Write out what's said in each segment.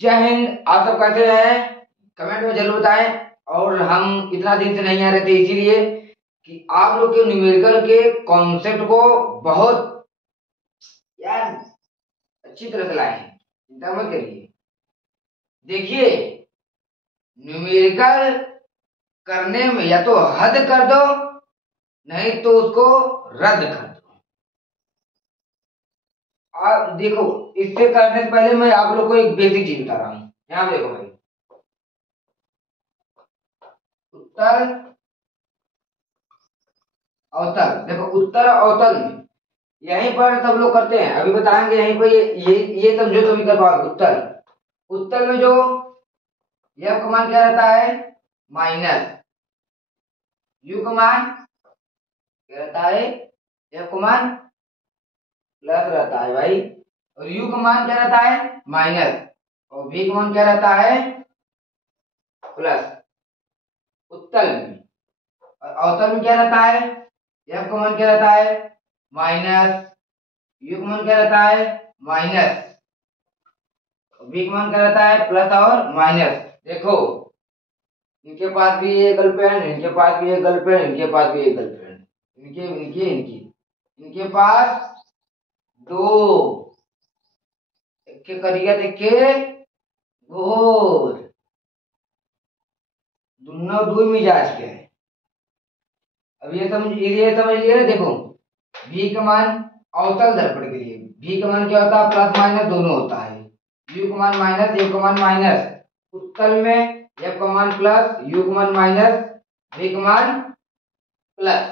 जय हिंद। आप सब कैसे हैं? कमेंट में जरूर बताएं। और हम इतना दिन से नहीं आ रहे थे इसीलिए कि आप लोग के न्यूमेरिकल के कॉन्सेप्ट को बहुत यार अच्छी तरह से लाए हैं, चिंता मत करिए। देखिए, न्यूमेरिकल करने में या तो हद कर दो, नहीं तो उसको रद्द कर दो। आप देखो, इससे करने से पहले मैं आप लोग को एक बेसिक चीज बता रहा हूँ। यहाँ पे देखो भाई, उत्तर अवतल। देखो, उत्तर अवतल में यहीं पर सब लोग करते हैं, अभी बताएंगे यहीं पर। ये समझो तो भी कर पाओगे। उत्तर उत्तर में जो यह कमान क्या रहता है? माइनस। यू कमान क्या रहता है? यह कमान प्लस रहता है भाई। और यू कमान क्या रहता है? माइनस। और वी कमान क्या रहता है? प्लस। उत्तल में। और अवतल में क्या रहता है? एफ कमान क्या रहता है? माइनस। यू कमान क्या रहता है? माइनस। बी कमान क्या रहता है? प्लस और माइनस। देखो, इनके पास भी एक गर्लफ्रेंड, इनके पास भी एक गर्लफ्रेंड, इनके पास भी एक गर्लफ्रेंड, इनके इनके इनकी इनके पास दो। इनके करिया देखे घोर, दोनों दो मिजाज के हैं। अब ये समझ लिया ना। देखो, v का मान अवतल दर्पण के लिए v का मान क्या होता है? प्लस माइनस दोनों होता है। u का मान माइनस, f का मान माइनस। उत्तल में f का मान प्लस, u का मान माइनस, v का मान प्लस।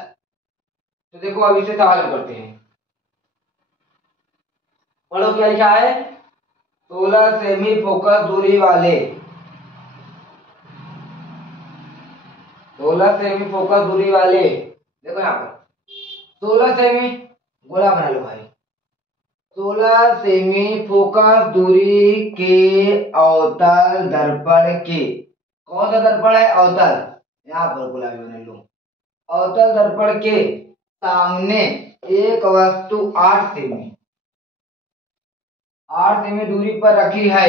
तो देखो, अब इसे सवाल करते हैं। पढ़ो क्या लिखा है? 16 सेमी फोकस दूरी वाले 16 सेमी फोकस दूरी वाले, देखो यहाँ पर 16 सेमी गोला बना लो भाई। 16 सेमी फोकस दूरी के अवतल दर्पण के, कौन सा दर्पण है? अवतल। यहाँ पर गुलाबी बना लो। अवतल दर्पण के सामने एक वस्तु 8 सेमी दूरी पर रखी है।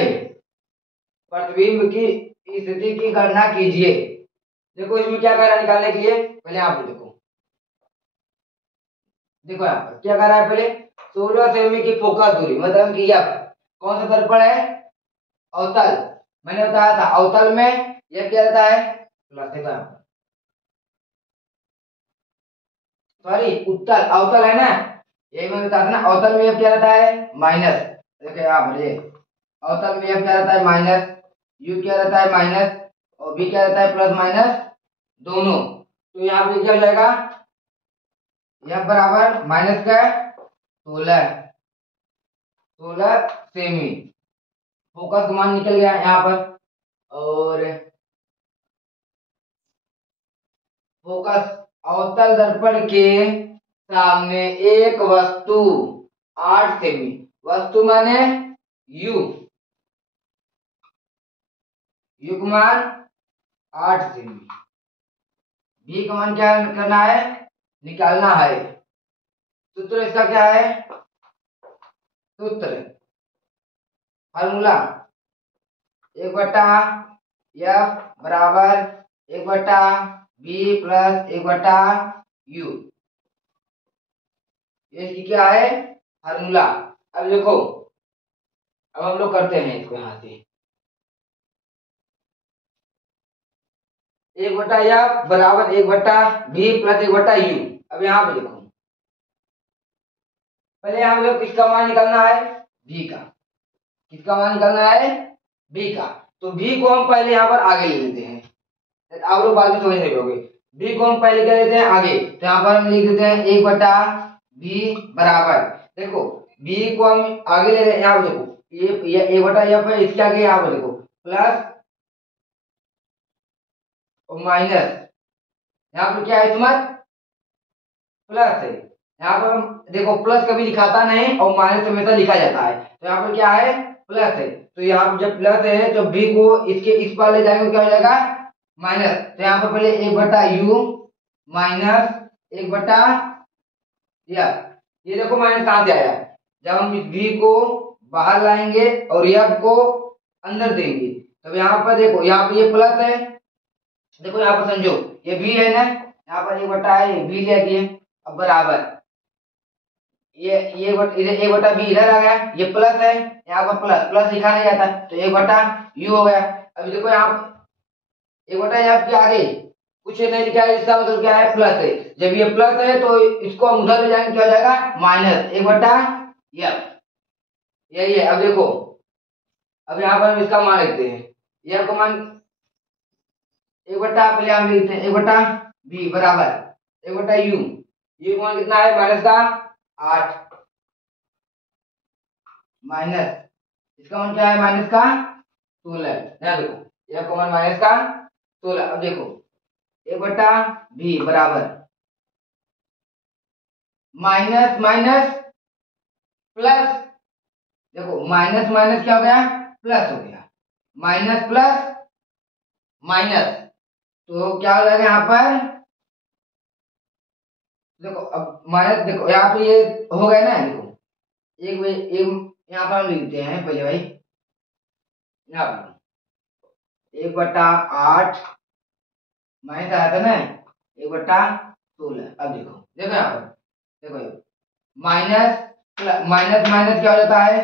प्रतिबिंब की स्थिति की गणना कीजिए। देखो, इसमें क्या कर रहा है निकालने के लिए? पहले यहाँ पर देखो, देखो यहाँ पर क्या कर रहा है? पहले 16 सेमी की फोकस दूरी मतलब कि यह कौन सा दर्पण है? अवतल। मैंने बताया था अवतल में यह क्या रहता है? प्लस। देखो यहाँ पर, सॉरी, उत्तल अवतल है ना, यही मैंने बताया था ना। अवतल में यह क्या रहता है? माइनस। देखो यहाँ पर ये अवतल में यह क्या रहता है? माइनस। यू क्या रहता है? माइनस। और बी क्या रहता है? प्लस माइनस दोनों। तो यहाँ पे क्या हो जाएगा? यह बराबर माइनस का 16 सेमी फोकस का मान निकल गया यहाँ पर। और फोकस अवतल दर्पण के सामने एक वस्तु 8 सेमी, वस्तु माने यू, यू का मान 8 सेमी, बी का मान क्या करना है? निकालना है। सूत्र इसका क्या है? सूत्र फार्मूला 1/f बराबर 1/b प्लस 1/u। ये इसकी क्या है? फार्मूला। अब देखो, अब हम लोग करते हैं इसको यहाँ से। 1/f बराबर 1/b प्लस 1/u। अब यहाँ पे देखो, पहले यहाँ पे किसका मान निकालना है? b का। किसका मान निकालना है? b का। तो b को हम पहले यहाँ पर आगे ले लेते हैं, आप लोग बाद में समझ नहीं पाओगे। b को हम पहले क्या लेते हैं? आगे। तो यहाँ पर हम लिख देते हैं 1/b बराबर, देखो b को हम आगे ले रहे हैं। यहाँ पर देखो, ये 1/f है, इसके आगे यहाँ पर देखो प्लस और माइनस। यहाँ पर क्या है? इसमें प्लस है। यहाँ पर हम देखो, प्लस कभी लिखाता नहीं और माइनस हमेशा लिखा जाता है। तो यहाँ पर क्या है? प्लस है। तो यहाँ पर जब प्लस है तो b को इसके इस पार ले जाएंगे, क्या हो जाएगा? माइनस। तो यहाँ पर पहले 1/u माइनस 1/, ये देखो माइनस कहाँ से आया? जब हम इस v को बाहर लाएंगे और f को अंदर देंगे। तो यहाँ पर देखो, यहाँ पर ये प्लस है, देखो यहाँ पर समझो ये बी है ना, यहाँ पर एक बटा है, बी लिया दिए, अब बराबर ये इधर एक बटा बी इधर आ गया, ये प्लस है, यहाँ पर प्लस प्लस लिखा नहीं जाता तो एक बटा यू हो गया। अभी देखो यहाँ एक बटा यहाँ के आगे कुछ नहीं लिखा है, इसका मतलब क्या है, प्लस है। जब ये प्लस है तो इसको हम उधर ले जाएंगे, क्या हो जाएगा, माइनस एक बटा एफ, यही है। अब देखो, अब यहाँ पर हम इसका मान लिखते हैं, एफ का मान एक बटा पहले हम लिखते हैं एक बटा बी बराबर एक बटा यू, यू मान कितना है, माइनस का 8, माइनस इसका मान क्या है, माइनस का 16। यहाँ देखो एफ का मान माइनस का 16। अब देखो एक बटा बी बराबर माइनस माइनस प्लस, देखो माइनस माइनस क्या हो गया, प्लस हो गया, माइनस प्लस माइनस, तो क्या हो जाएगा यहाँ पर, देखो अब माइनस, देखो यहाँ पे ये हो गया ना, देखो एक यहाँ पर हम लिखते हैं पहले भाई, यहाँ पर 1/8 माइनस आया था ना 1/16। अब देखो देखो यहाँ पर देखो माइनस माइनस माइनस क्या हो जाता है,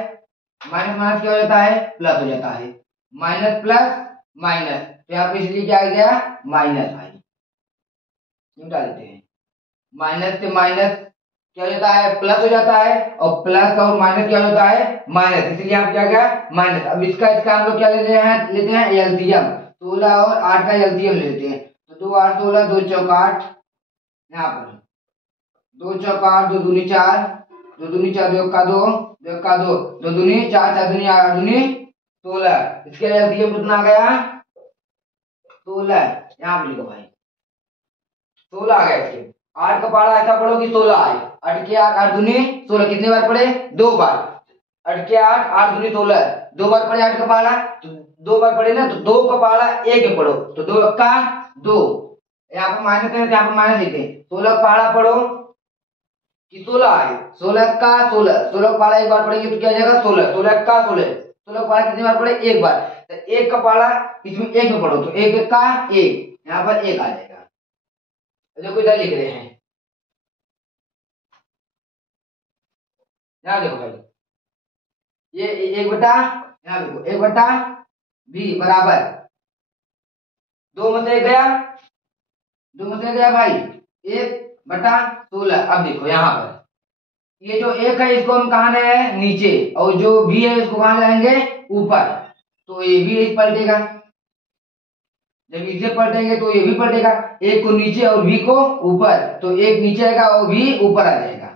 माइनस माइनस क्या हो जाता है, प्लस हो जाता है, माइनस प्लस माइनस, तो यहाँ पे इसलिए क्या आ गया, माइनस भाई, निपटा देते हैं। माइनस से माइनस क्या हो जाता है, प्लस हो जाता है, और प्लस और माइनस क्या होता है, माइनस, इसलिए यहाँ क्या गया, माइनस। अब इसका हम लोग क्या लेते हैं एलसीएम, 16 और 8 का एलसीएम लेते हैं, तो 2 8 16, 2 चौक 8, यहाँ पर 2 चौक 8, 2 दूनी 4, 2 दूनी 4, 2 का 2, 2 का 2, 2 दूनी 4, 4 दूनी 8 दूनी 16, इसके एलसीएम कितना आ गया, 16, यहाँ पे लिखो भाई 16 आ गया। इसके 8 का पहाड़ा ऐसा पढ़ो कि 16 आए, 8 के 8, 8 दूनी 16, कितने बार पढ़े, 2 बार, 8 के 8, 8 दूनी 16, 2 बार पढ़े 8 का पहाड़ा, तो 2 बार पढ़े ना, तो 2 का पहाड़ा 1 में पढ़ो, तो 2 का 2, यहाँ पर माइनस है, यहाँ पर माइनस लिखते हैं, 16 का पहाड़ा पढ़ो कि 16 आए, 16 का 16, 16 का पहाड़ा एक बार पढ़ेंगे तो क्या हो जाएगा, 16, 16 का 16, 16 का पहाड़ा कितनी बार पढ़े, एक बार, तो 1 का पहाड़ा इसमें 1 में पढ़ो, तो 1 का 1, यहाँ पर 1 आ जाएगा। देखो इधर लिख रहे हैं, यहाँ देखो भाई ये 1 बटा, यहाँ देखो 1 बटा बी बराबर 2 में से 1 गया, 2 में से 1 गया भाई, 1/16। अब देखो यहाँ पर ये जो 1 है इसको हम कहाँ ले आए, नीचे, और जो बी है इसको कहाँ लाएंगे, ऊपर, तो ये भी इस पलटेगा, जब इसे पलटेंगे तो ये भी पलटेगा, 1 को नीचे और बी को ऊपर, तो 1 नीचे आएगा और बी ऊपर आ जाएगा।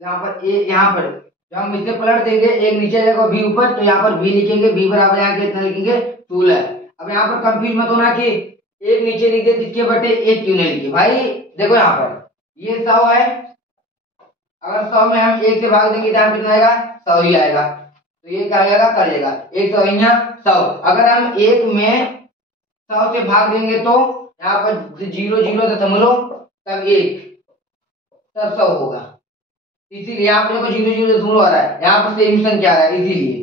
यहाँ पर जब हम इसे पलट देंगे, 1 नीचे जाएगा बी ऊपर, तो यहाँ पर बी लिखेंगे, बी बराबर यहाँ कितना लिखेंगे, 16। अब यहाँ पर कंफ्यूज मत होना कि 1 नीचे लिखे जिसके बटे 1 क्यों नहीं लिखे भाई, देखो यहाँ पर ये 100 है, अगर 100 में हम 1 से भाग देंगे तो यहाँ कितना आएगा, 100 ही आएगा, तो ये क्या आएगा, करेगा 100 100। अगर हम 1 में 100 से भाग देंगे तो यहाँ पर 0 0 दशमलव तब 1 तब 100 होगा, इसीलिए यहाँ पे देखो 0 0 दशमलव आ रहा है, यहाँ पर सेम संख्या आ रहा है, इसीलिए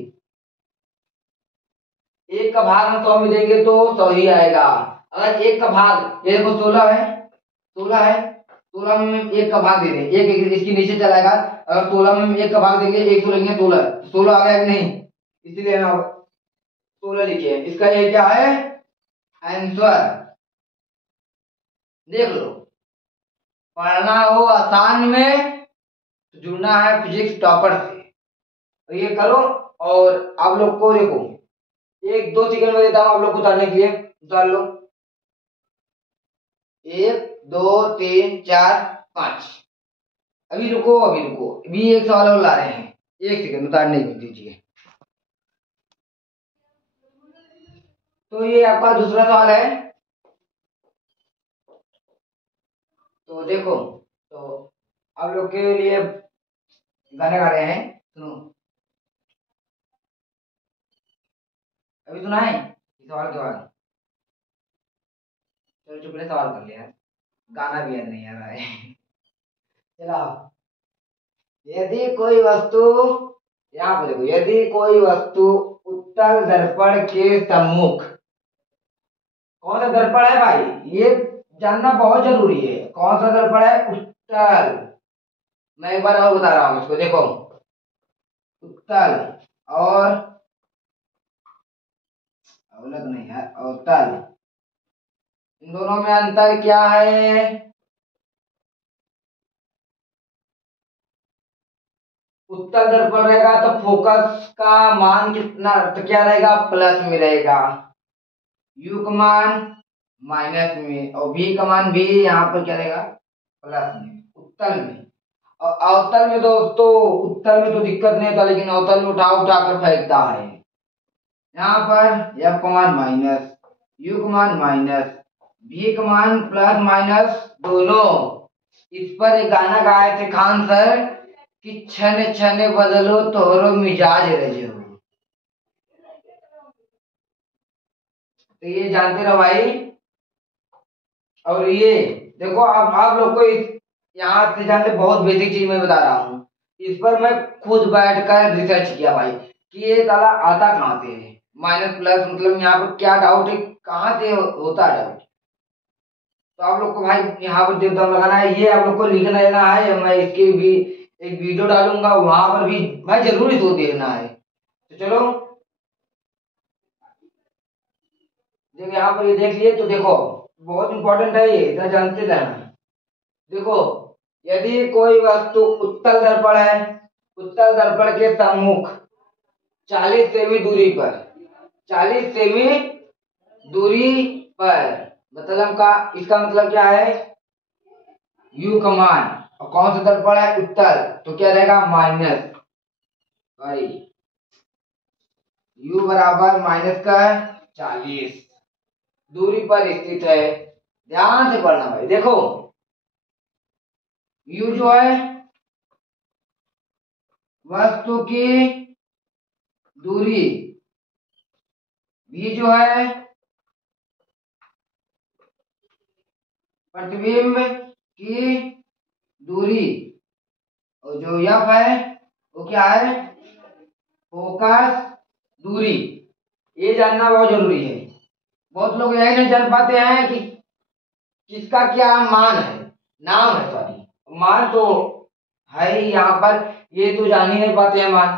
1 का भाग हम 100 में देंगे तो 100 ही आएगा। अगर 1 का भाग, ये देखो 16 है, 16 है, 16 में हम 1 का भाग दे दें, 1 इसके नीचे चलाएगा, अगर 16 में हम 1 का भाग देंगे, 1 तो लेंगे 16, 16 आ गया कि नहीं, इसीलिए ना 16 लिखे, इसका ये क्या है आंसर, देख लो। पढ़ना हो आसान में तो जुड़ना है फिजिक्स टॉपर से, तो ये करो। और आप लोग को देखो 1 2 सेकंड में देता हूं आप लोग को उतारने के लिए, उतार लो, 1 2 3 4 5, अभी रुको अभी रुको, अभी एक सवाल और ला रहे हैं, 1 सेकंड उतारने दीजिए। तो ये आपका दूसरा सवाल है, तो देखो, तो आप लोग के लिए गाने गा रहे हैं, सुनो, अभी सुना है इस सवाल के बाद, चलो चुप रहे, सवाल कर लिया, गाना भी याद नहीं आ रहा है। चलो, यदि कोई वस्तु यहाँ पे देखो, यदि कोई वस्तु उत्तल दर्पण के सम्मुख, कौन सा दर्पण है भाई, ये जानना बहुत जरूरी है। कौन सा दर्पण है, उत्तल। मैं एक बार और बता रहा हूँ इसको, देखो उत्तल और अवलग नहीं है, अवतल, इन दोनों में अंतर क्या है। उत्तल दर्पण रहेगा तो फोकस का मान कितना, तो क्या रहेगा, प्लस में रहेगा, यू का मान माइनस में, और वी का मान भी यहाँ पर क्या रहेगा, प्लस में, उत्तल में। और अवतल में दोस्तों, उत्तल में तो दिक्कत नहीं होता, लेकिन अवतल में उठा उठा कर फेंकता है। यहाँ पर एफ का मान माइनस, यू का मान माइनस, वी का मान प्लस माइनस दोनों। इस पर एक गाना गाए थे खान सर कि छन छन बदलो तोहरो मिजाज रहे हो। तो ये जानते रहो भाई। और ये देखो, आप लोग को यहाँ से जानते, बहुत बेसिक चीज मैं बता रहा हूँ। इस पर मैं खुद बैठकर रिसर्च किया भाई कि ये साला आता कहाँ से है, माइनस प्लस, मतलब यहाँ पर क्या डाउट है, कहाँ से होता है डाउट। तो आप लोग को भाई यहाँ पर दिल दम लगाना है, ये आप लोग को लिखना लेना है। मैं इसके भी एक वीडियो डालूंगा, वहां पर भी भाई जरूर इसको देखना है। तो चलो, देखो यहाँ पर ये देख लिए, तो देखो बहुत इंपॉर्टेंट है ये, इतना जानते रहना। देखो, यदि कोई वस्तु उत्तल दर्पण है, उत्तल दर्पण के सम्मुख 40 सेमी दूरी पर, 40 सेमी दूरी पर, मतलब का इसका मतलब क्या है, यू का मान, और कौन सा दर्पण है, उत्तल, तो क्या रहेगा, माइनस भाई, यू बराबर माइनस का 40 दूरी पर स्थित है। ध्यान से पढ़ना भाई। देखो यू जो है वस्तु की दूरी, वी जो है प्रतिबिंब की दूरी, और जो एफ है वो क्या है, फोकस दूरी। ये जानना बहुत जरूरी है। बहुत लोग यही नहीं जान पाते हैं कि किसका क्या मान है, नाम है, सॉरी मान तो है ही यहाँ पर, ये तो जान ही नहीं पाते हैं मान।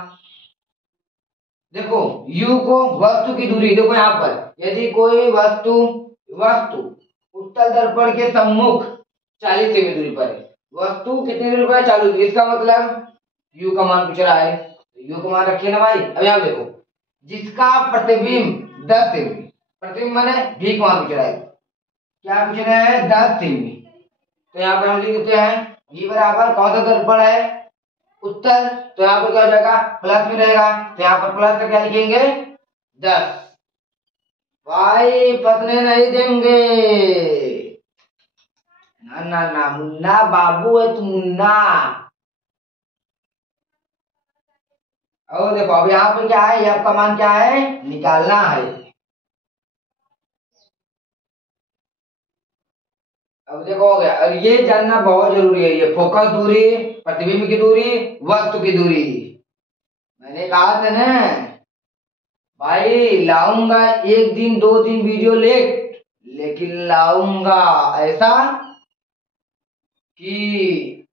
देखो u को वस्तु की दूरी, देखो यहाँ पर यदि कोई वस्तु वस्तु उत्तल दर्पण के सम्मुख 40 सेमी दूरी पर है, वस्तु कितनी दूरी पर है, 40, इसका मतलब u का मान पूछ रहा है, तो u का मान रखिए ना भाई। अब यहाँ देखो, जिसका प्रतिबिंब 10 सेमी, प्रतिबिंब माने v का मान पूछ रहा है, क्या पूछ रहा है, 10 सेमी। तो यहाँ पर हम लिख देते हैं v बराबर कौन सा दर्पण है, उत्तर, तो यहाँ पर क्या हो जाएगा, प्लस में रहेगा, तो यहाँ पर प्लस का क्या लिखेंगे, 10। भाई फंसने नहीं देंगे, ना ना ना, मुन्ना बाबू है तू, मुन्ना। और देखो अब यहाँ पर क्या है, एफ का मान क्या है, निकालना है। अब देखो हो गया, और ये जानना बहुत जरूरी है, ये फोकस दूरी, प्रतिबिंब की दूरी, वस्तु की दूरी। मैंने कहा था ना भाई, लाऊंगा एक दिन दो दिन वीडियो लेट, लेकिन लाऊंगा ऐसा कि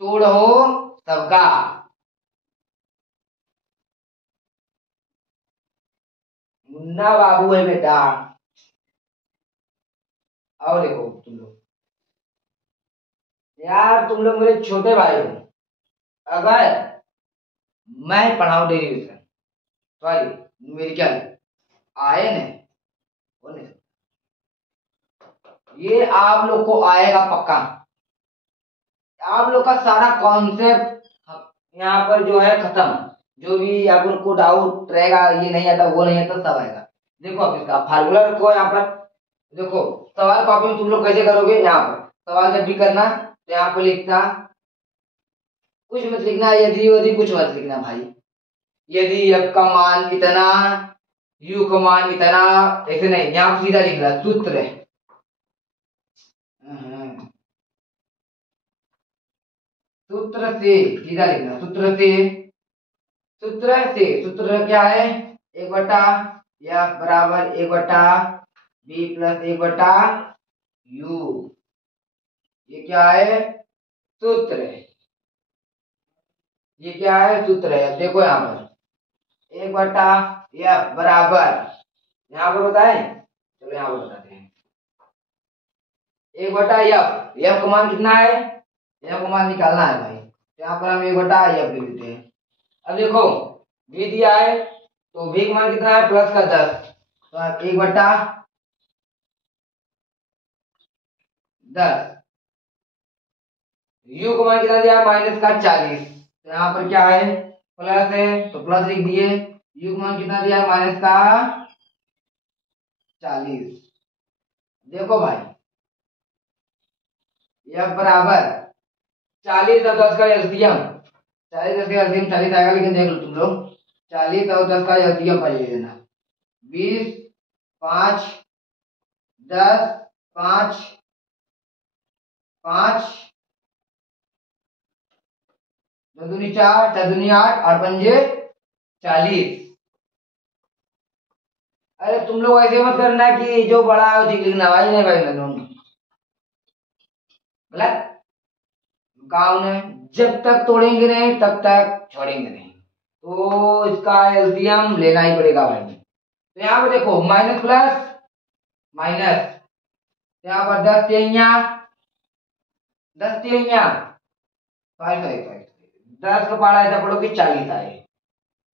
तोड़ हो सबका। मुन्ना बाबू है बेटा। और देखो तुम लोग, यार तुम लोग मेरे छोटे भाई हो, अगर मैं पढ़ाऊं डेरिवेशन, सॉरी न्यूमेरिकल, आए न वो नहीं, ये आप लोग को आएगा पक्का। आप लोग का सारा कॉन्सेप्ट यहाँ पर जो है खत्म, जो भी आप लोग को डाउट रहेगा, ये नहीं आता वो नहीं आता, सब आएगा। देखो अब इसका फार्मूला रखो यहाँ पर। देखो सवाल कॉपी में तुम लोग कैसे करोगे, यहाँ पर सवाल जब भी करना तो यहाँ पर लिखना, कुछ मत लिखना, यदि यदि कुछ मत लिखना भाई। यदि एफ का मान इतना, यू का मान इतना, ऐसे नहीं, यहाँ पर सीधा लिखना सूत्र है। सूत्र से सीधा लिखना, सूत्र से सूत्र से सूत्र क्या है, 1/, F बराबर 1/, B प्लस 1/, U। ये क्या है, सूत्र है। ये क्या है, सूत्र है। अब देखो यहाँ पर 1/F बराबर, यहाँ पर बताए, चलो यहाँ पर बताते हैं। 1/F, F का मान कितना है, F का मान निकालना है भाई, तो यहाँ पर हम 1/F लिख देते हैं। अब देखो V दिया है, तो V का मान कितना है, प्लस का 10, तो 1/10। U का मान कितना दिया, माइनस का 40, तो यहाँ पर क्या है, प्लस है तो प्लस लिख दिए। U का मान कितना दिया, माइनस का 40। देखो भाई F बराबर 40 और 10 का एलसीएम, 40 10 का एलसीएम 40 आएगा, लेकिन देख लो तुम लोग 40 और 10 का एलसीएम पहले ले लेना। 20, 5, 10, 5, 5, 2 दूनी 4, 4 दूनी 8, 8 पंजे 40। अरे तुम लोग ऐसे मत करना कि जो बड़ा है उसी लिखना, भाई नहीं भाई, दोनों गलत काम है। जब तक तोड़ेंगे नहीं तब तक छोड़ेंगे नहीं, तो इसका एलसीएम लेना ही पड़ेगा भाई। तो यहाँ पर देखो माइनस प्लस माइनस, यहाँ पर 10 तिहैया 10 तिहैया, सॉरी सॉरी सॉरी, 10 का पारा ऐसा पढ़ो कि 40 आए।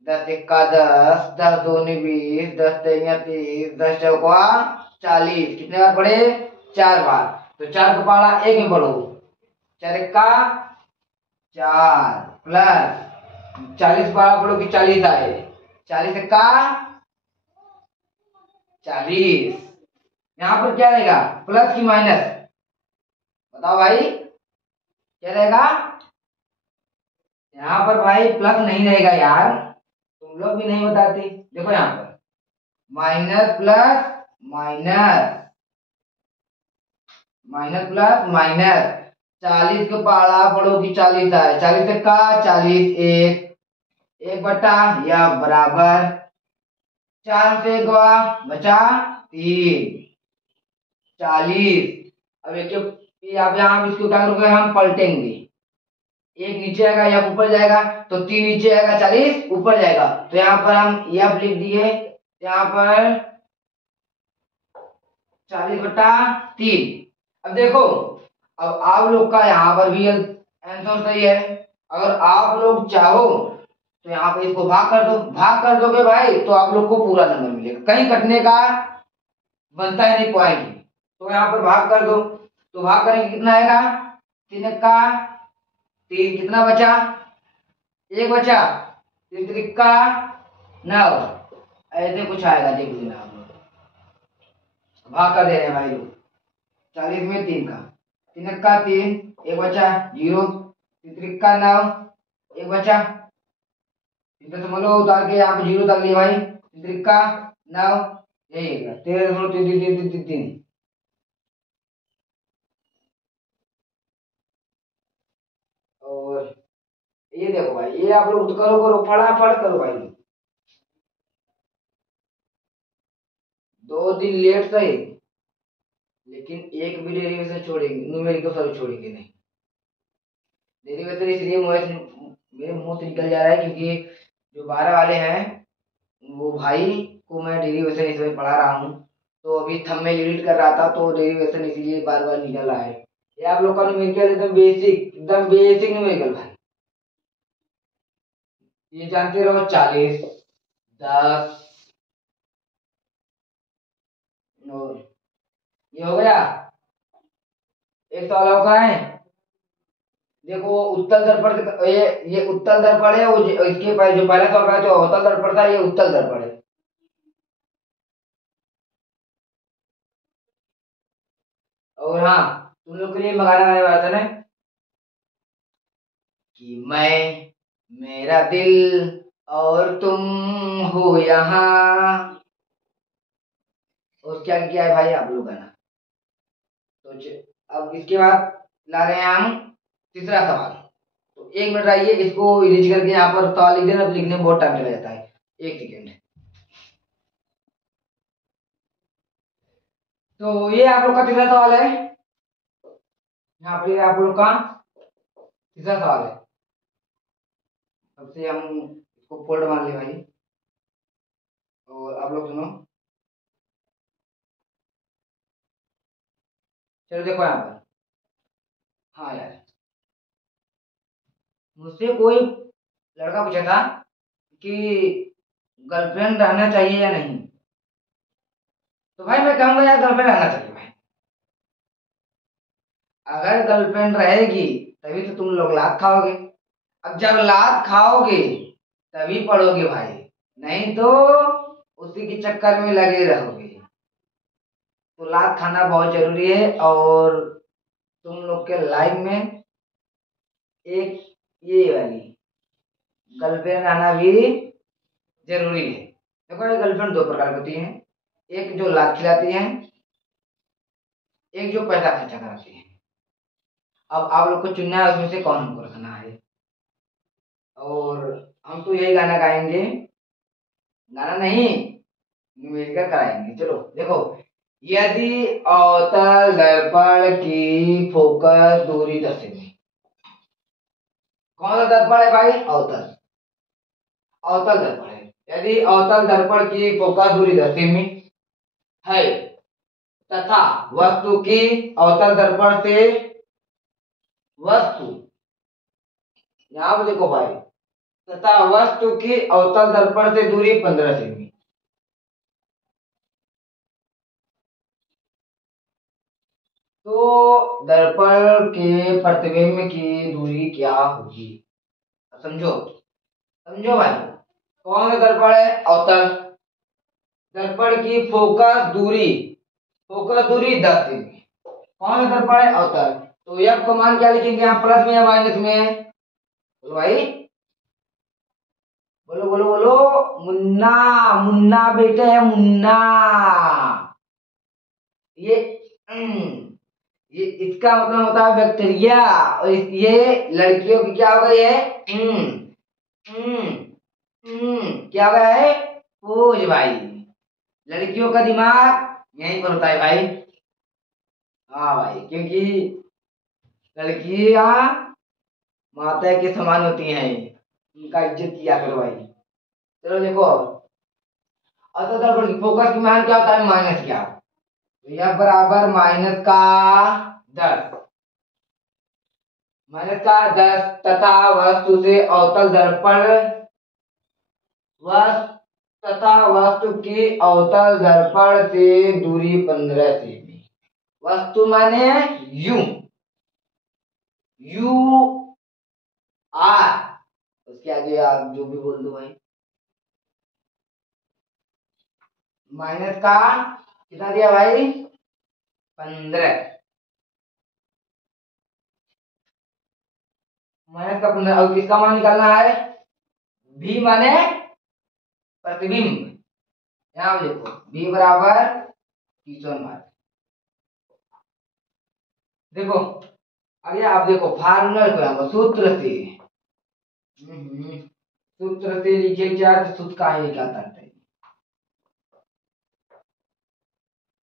10 इक्का 10, 10 दूनी 20, 10 तिहैया 30, 10 चौका 40। कितने बार पढ़े, 4 बार। तो 4 का पारा एक में पढ़ो, 4 इक्का 4 प्लस 40 पारा पढ़ो कि 40 आए, 40 इक्का 40। यहाँ पर क्या रहेगा, प्लस की माइनस, बताओ भाई क्या रहेगा। यहाँ पर भाई प्लस नहीं रहेगा यार, तुम लोग भी नहीं बताते। देखो यहाँ पर minus plus minus, minus plus minus, 40 के पारा पढ़ो कि 40 आए, 40 का 40, 1/, या बराबर 4 से गवा बचा 3, 40। अब एक अब यहाँ इसको क्या करोगे, हम पलटेंगे, एक नीचे आएगा या ऊपर जाएगा, तो 3 नीचे आएगा 40 ऊपर जाएगा, तो यहाँ पर हम यह लिख दिए, यहाँ पर 40/3। अब देखो, अब आप लोग का यहाँ पर भी आंसर सही है। अगर आप लोग चाहो तो यहाँ पे इसको भाग कर दो, भाग कर दोगे भाई तो आप लोग को पूरा नंबर मिलेगा, कहीं कटने का बनता है नहीं पॉइंट। तो यहाँ पर भाग कर दो, तो भाग करेंगे कितना आएगा, 3 का 3, कितना बचा, 1 बचा, 3 का 9, ऐसे कुछ आएगा, देख लेना आप लोग। भाग कर दे रहे हैं भाई लोग, 40 में 3 का, 3 का 3, 1 बचा 0, 3 का 9, 1 बचा, इधर समझ लो उतार के यहाँ पे 0 उतार लिए भाई, 3 का 9, यही 13.33333। और ये देखो भाई, ये आप लोग करो करो फटाफट करो भाई, 2 दिन लेट सही, लेकिन एक भी डेरिवेशन छोड़ेंगे, न्यूमेरिकल सॉल्व छोड़ेंगे नहीं। डेरिवेशन इसलिए मेरे मुंह से निकल जा रहा है क्योंकि जो 12 वाले हैं वो भाई को मैं डेरिवेशन इसमें पढ़ा रहा हूँ, तो अभी थंबनेल एडिट कर रहा था तो डेरिवेशन इसीलिए बार बार निकल रहा है। ये आप लोग का न्यूमेरिकल एकदम बेसिक न्यूमेरिकल भाई, ये जानते रहो, 40, 10, और ये हो गया। एक सवाल और का है, देखो उत्तल दर्पण ये उत्तल दर्पण है, वो इसके पहले जो पहला सवाल का जो अवतल दर्पण था, ये उत्तल दर्पण है। और हाँ, तुम लोग के लिए मंगाने वाले वाला था ना कि मैं, मेरा दिल और तुम हो यहाँ, और क्या क्या है भाई आप लोग का ना। तो अब इसके बाद ला रहे हैं हम तीसरा सवाल। तो एक मिनट रहिए, इसको इरेज करके यहाँ पर सवाल लिख देना, तो लिखने में बहुत टाइम चला जाता है। एक सेकेंड। तो ये आप लोग का तीसरा सवाल है, यहाँ पर आप लोग का तीसरा सवाल है। सबसे हम इसको फोल्ड मान ले भाई, और आप लोग सुनो। चलो देखो यहाँ पर, हाँ यार, मुझसे कोई लड़का पूछा था कि गर्लफ्रेंड रहना चाहिए या नहीं। तो भाई मैं कहूंगा यार गर्लफ्रेंड रहना चाहिए भाई। अगर गर्लफ्रेंड रहेगी तभी तो तुम लोग लात खाओगे। अब जब लात खाओगे तभी पढ़ोगे भाई, नहीं तो उसी के चक्कर में लगे रहोगे। तो लात खाना बहुत जरूरी है, और तुम लोग के लाइफ में एक ये वाली गर्लफ्रेंड आना भी जरूरी है। देखो ये गर्लफ्रेंड दो प्रकार की होती है, एक जो लात खिलाती है, एक जो पैसा खर्चा कराती है। अब आप लोग को चुनना है उसमें से कौन हमको रखना है। और हम तो यही गाना गाएंगे, गाना नहीं मिलकर कराएंगे। चलो देखो, यदि अवतल दर्पण की फोकस दूरी 10 सेमी। कौन सा दर्पण है भाई? अवतल, अवतल दर्पण है। यदि अवतल दर्पण की फोकस दूरी 10 सेमी है तथा वस्तु की अवतल दर्पण से वस्तु, यहां पर देखो भाई, तथा वस्तु की अवतल दर्पण से दूरी 15 सेमी। तो दर्पण के प्रतिबिंब की दूरी क्या होगी? समझो, समझो भाई। कौन सा दर्पण है? अवतल। दर्पण की फोकस दूरी 10 सेमी। कौन सा दर्पण है? अवतल। तो एफ का मान क्या लिखेंगे यहाँ, प्लस में या माइनस में? बोलो भाई, बोलो बोलो बोलो। मुन्ना, मुन्ना बेटे है मुन्ना। ये ये इसका मतलब होता है बैक्टीरिया, और ये लड़कियों की क्या हो गई है? क्या हो गया है? पूज भाई। लड़कियों का दिमाग यहीं पर होता है भाई। हाँ भाई, क्योंकि लड़कियां माता के समान होती हैं, उनका इज्जत किया करो भाई। चलो देखो, अतः फोकस की मान क्या होता है? माइनस क्या? तो यह बराबर -10, -10 तथा वस्तु से अवतल दर्पण, तथा वस्तु की अवतल दर्पण से दूरी 15 सेमी। वस्तु माने यू, यू आर, उसके आगे आप जो भी बोल दो भाई। माइनस का कितना दिया भाई? 15। -15, और किसका मान निकालना है? भी माने प्रतिबिंब। यहाँ पे देखो, भी बराबर कीचन मार्क। देखो आगे आप देखो, फार्मूला को यहाँ पर सूत्र से, सूत्र से लिखे क्या? तो सूत्र का ही निकालता है,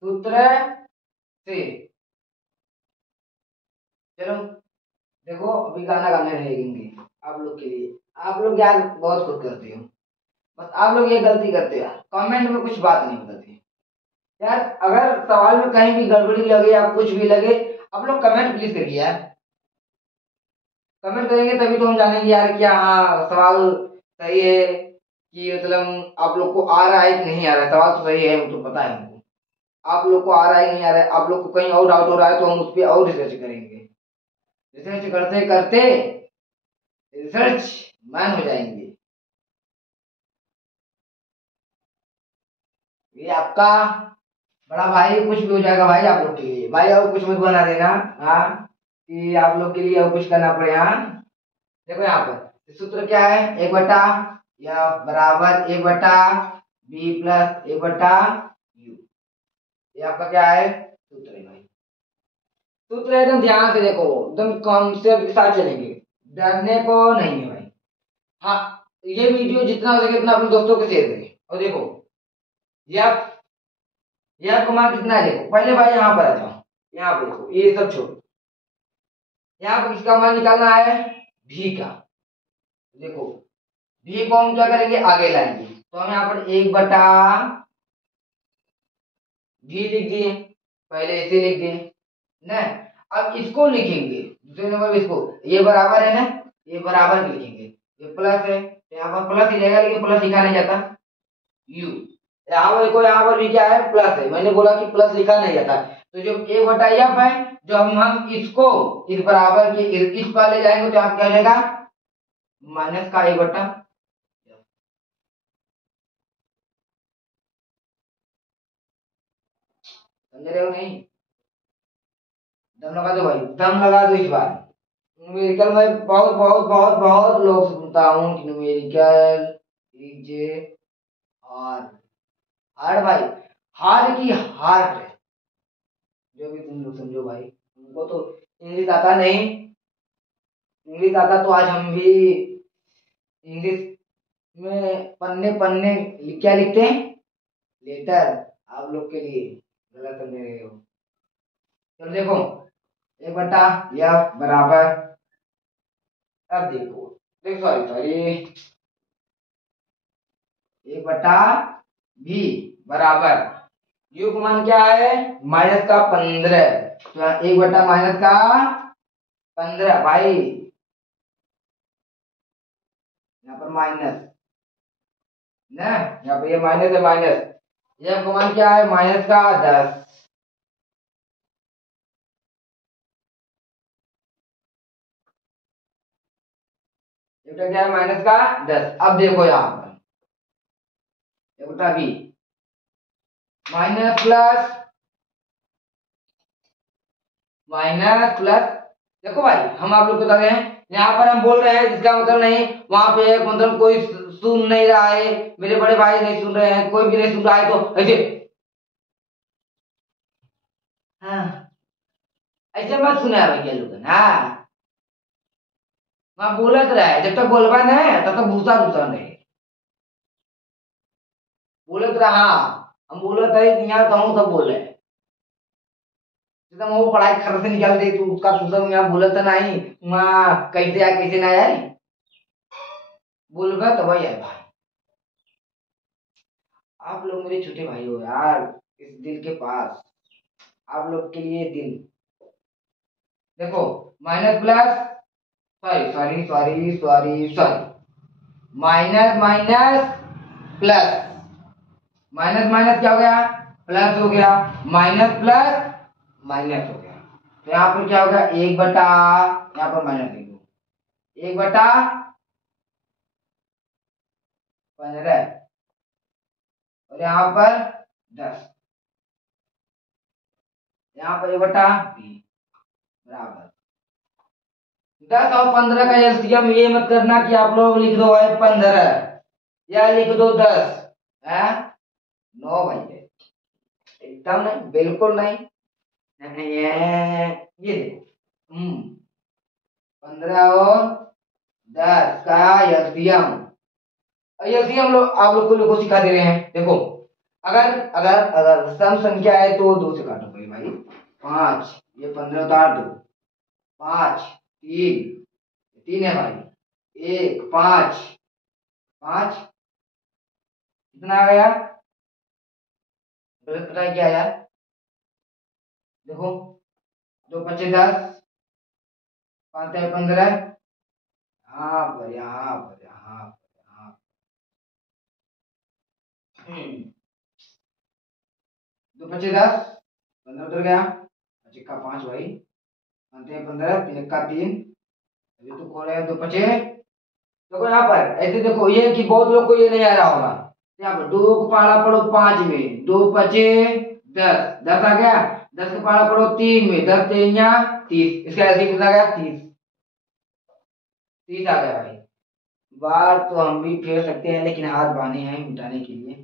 सूत्र से। चलो देखो, अभी गाना गाने रहेंगे आप लोग के लिए। आप लोग यार बहुत खुद करते हो, बस आप लोग ये गलती करते हो यार, कमेंट में कुछ बात नहीं बताते यार। अगर सवाल में कहीं भी गड़बड़ी लगे या कुछ भी लगे, आप लोग कमेंट प्लीज करिए यार। कमेंट करेंगे तभी तो हम जानेंगे यार क्या, हाँ सवाल सही है, कि मतलब आप लोग को आ रहा है कि नहीं आ रहा है। सवाल तो सही है, वो तो पता है हमको। आप लोग को आ रहा है नहीं आ रहा है, आप लोग को कहीं और डाउट हो रहा है, तो हम उस पर और रिसर्च करेंगे। रिसर्च करते करते रिसर्च मैन हो जाएंगे। ये आपका बड़ा भाई कुछ भी हो जाएगा भाई आप लोग के लिए भाई, और कुछ मत बना देना, हाँ, कि आप लोग के लिए और कुछ करना पड़े। हाँ देखो यहाँ पर सूत्र क्या है? 1/, या बराबर 1/, बी प्लस 1/, यू। ये आपका क्या है? सूत्र है भाई। सूत्र एकदम ध्यान से देखो, एकदम कॉन्सेप्ट के साथ चलेंगे। डरने को नहीं है भाई। हाँ, ये वीडियो जितना हो सके उतना अपने दोस्तों को शेयर करें। और देखो ये आप ये आपको मान कितना है, देखो पहले भाई यहाँ पर आ जाओ, यहाँ पर देखो ये सब छोड़ो, यहाँ पर किसका मान निकालना है, भी का। देखो भी को हम क्या करेंगे, आगे लाएंगे, तो हम यहाँ पर 1/, भी लिख दिए, पहले ऐसे लिख दिए ना। अब इसको लिखेंगे दूसरे नंबर पे, इसको ये बराबर है ना, ये बराबर भी लिखेंगे, ये प्लस है तो यहाँ पर प्लस ही रहेगा, लेकिन प्लस लिखा नहीं जाता, यू। यहाँ पर देखो, यहाँ पर भी क्या है, प्लस है, मैंने बोला कि प्लस लिखा नहीं जाता। तो जो 1/f है, जो हम इसको इस बराबर के इस पर ले जाएंगे, तो आप क्या हो जाएगा, माइनस का 1/। समझ रहे हो नहीं, दम लगा दो भाई, दम लगा दो इस बार। न्यूमेरिकल में बहुत बहुत बहुत बहुत लोग सुनता हूँ कि न्यूमेरिकल जे हार, हार्ड भाई, हार्ड की हार्ट है, जो भी तुम लोग समझो भाई। तुमको तो इंग्लिश आता नहीं, इंग्लिश आता तो आज हम भी इंग्लिश में पन्ने पन्ने क्या लिखते हैं, लेटर, आप लोग के लिए गलत समझ रहे हो। चलो देखो 1/f बराबर, अब देखो देखो सॉरी सॉरी 1/v बराबर, यू का मान क्या है, -15, तो 1/-15 भाई, यहाँ पर माइनस ना, यहाँ पर ये माइनस है, माइनस, ये का मान क्या है, -10। ये क्या है, -10। अब देखो यहाँ पर 1/v minus plus minus plus. देखो भाई, हम आप लोग को बता रहे हैं, यहाँ पर हम बोल रहे हैं जिसका मतलब नहीं, वहां पे मतलब कोई सुन नहीं रहा है, मेरे बड़े भाई नहीं सुन रहे हैं, कोई भी नहीं सुन रहा है, तो ऐसे हाँ, ऐसे मत सुना भैया लोग, हाँ वहां बोलत रहे, जब तक बोलबा नहीं तब तक भूसा दूसरा नहीं बोलत रहा। हम बोलत है यहाँ तो हम सब बोले, एकदम वो पढ़ाई खर से निकाल दे, तू उसका तुम यहाँ बोलत नहीं, वहाँ कैसे आए कैसे ना आए, बोलबा तब यार भाई। आप लोग मेरे छोटे भाई हो यार, इस दिल के पास, आप लोग के लिए दिल। देखो minus plus, sorry sorry sorry sorry sorry, minus minus plus, minus minus क्या हो गया, प्लस हो गया, माइनस प्लस माइनस हो गया, तो यहाँ पर क्या होगा, 1/, यहाँ पर माइनस लिख दो, 1/15, और यहाँ पर 10, यहाँ पर 1/20 बराबर 10 और 15 का एलसीएम ये मत करना कि आप लोग लिख दो भाई 15 या लिख दो 10 है, 9 भाई, एकदम नहीं, बिल्कुल नहीं। ये देखो 15 और 10 का एलसीएम, एलसीएम लोग आप लोग को सिखा दे रहे हैं। देखो अगर अगर अगर सम संख्या है तो 2 से काटो भाई, 5, ये 15 उतार दो, 5 3 3 है भाई, 1 5 5, कितना आ गया, गलत पता है क्या यार, देखो 2 5 10, 5 15, यहाँ पर यहाँ पर यहाँ पर यहाँ, 2 5 10, 15 उतर गया, 5 का 5 भाई, 5 15, 3 का 3, अभी तो खोल रहे हैं 2 5। देखो यहाँ पर ऐसे देखो, ये कि बहुत लोग को ये नहीं आ रहा होगा, यहाँ पर 2 को पहाड़ा पढ़ो 5 में, 2 5 10, 10 आ गया, 10 का पहाड़ा पढ़ो 3 में, 10 3 30, इसका ऐसे कितना गया 30, 30 आ गया भाई। बार तो हम भी फेर सकते हैं, लेकिन हाथ बांधे हैं मिटाने के लिए,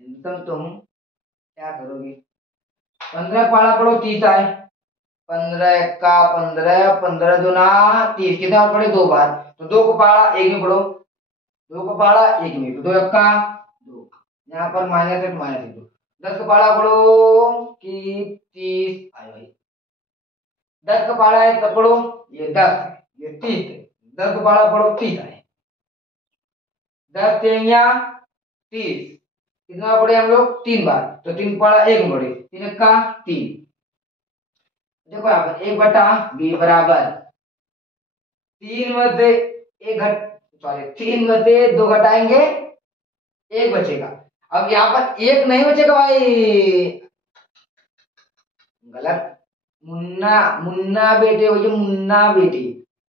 इनकम तो हूँ, क्या करोगे, 15 पहाड़ा पढ़ो 30 आए, 15 एक्का 15, 15 दूना 30, कितने बार पढ़े? 2 बार। तो 2 को पहाड़ा 1 में पढ़ो, 2 को पहाड़ा 1 में, तो 2 एक्का 2, यहाँ पर माइनस है तो माइनस है 2। 10 को पहाड़ा पढ़ो कि 30 आए भाई, 10 का पहाड़ा है तब पढ़ो, ये 10 है, ये 30 है, 10 को पहाड़ा पढ़ो 30 आए, 10 तेंगिया 30, कितना बार पढ़े हम लोग? 3 बार, तो 3 पहाड़ा 1 में पढ़े, 3 एक्का 3। देखो यहाँ पर 1/b बराबर 3 में से 1 सॉरी 3 में से 2 घटाएंगे 1 बचेगा। अब यहाँ पर 1 नहीं बचेगा भाई, गलत। मुन्ना मुन्ना बेटे, भैया मुन्ना बेटी,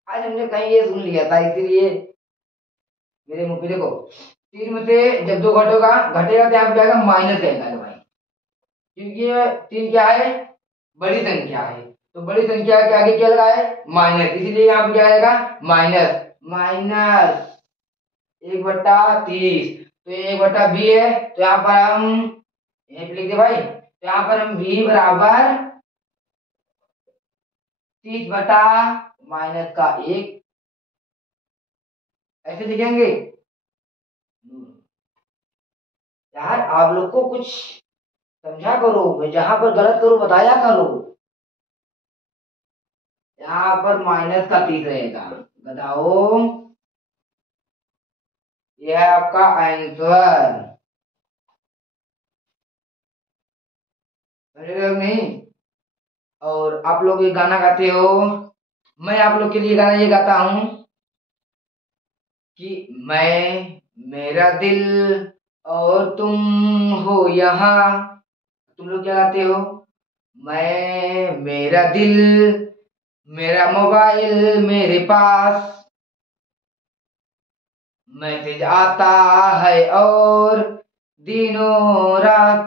आज हमने कहीं ये सुन लिया था, इसीलिए मेरे मुंह पे देखो 3 में से जब 2 घटेगा घटेगा तो यहाँ पे आएगा माइनस आएगा भाई, क्योंकि ये 3 क्या है? बड़ी संख्या है, तो बड़ी संख्या के आगे क्या लगा है? माइनस, इसीलिए यहाँ पे क्या आएगा? माइनस माइनस 1/30, तो 1/b है, तो यहाँ पर हम यहीं पे लिख दे भाई, तो यहाँ पर हम b बराबर 30 बटा माइनस का 1 ऐसे लिखेंगे। यार आप लोग को कुछ समझा करो, मैं जहां पर गलत करूं बताया करो। यहाँ पर माइनस का 30 रहेगा, बताओ, यह है आपका आंसर, नहीं? और आप लोग ये गाना गाते हो, मैं आप लोग के लिए गाना ये गाता हूं कि मैं, मेरा दिल और तुम हो यहाँ। तुम लोग क्या गाते हो? मैं, मेरा दिल, मेरा मोबाइल मेरे पास, मैसेज आता है और दिनों रात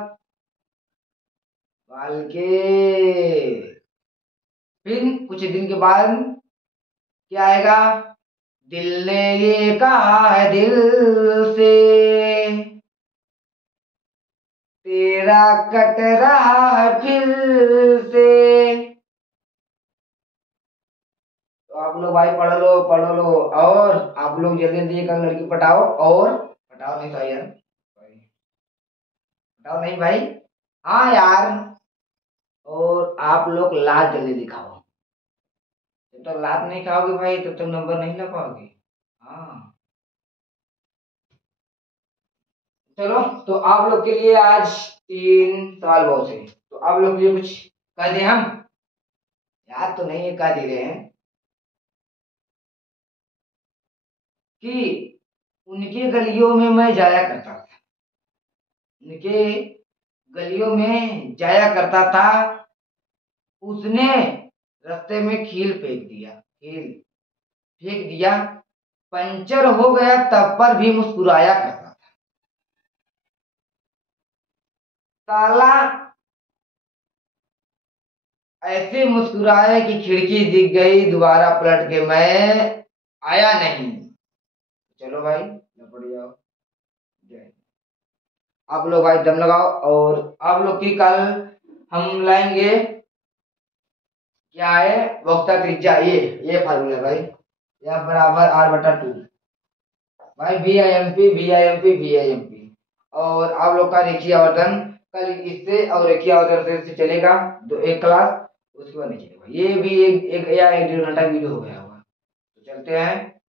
बाल के। फिर कुछ दिन के बाद क्या आएगा? दिल ने ये कहा है दिल से, तेरा कट रहा है फिर से। तो आप लोग भाई पढ़ लो पढ़ लो, और आप लोग जल्दी जल्दी एक लड़की पटाओ, और पटाओ नहीं तो यार, पटाओ नहीं भाई, हाँ यार, और आप लोग लात जल्दी दिखाओ, जब तक लात नहीं खाओगे भाई तब तक नंबर नहीं ला पाओगे। हाँ चलो, तो आप लोग के लिए आज 3 सवाल बहुत है, तो आप लोग के लिए कुछ कह दें हम? याद तो नहीं है, कह दे रहे हैं कि उनके गलियों में मैं जाया करता था, उनके गलियों में जाया करता था, उसने रास्ते में कील फेंक दिया, कील फेंक दिया, पंचर हो गया तब पर भी मुस्कुराया करता था, ताला ऐसे मुस्कुराए कि खिड़की दिख गई, दोबारा पलट के मैं आया नहीं। चलो भाई लपट जाओ, जय। आप लोग भाई दम लगाओ, और आप लोग की कल हम लाएंगे क्या है? वक्ता त्रिज्या, ये फार्मूला भाई, या बराबर r/2 भाई, VIMP, और आप लोग का रेखीय आवर्धन कल इससे और रेखीय आवर्धन से चलेगा, तो एक क्लास, उसके बाद नहीं चलेगा, ये भी एक या 1 1.5 घंटा वीडियो हो गया होगा। तो चलते हैं।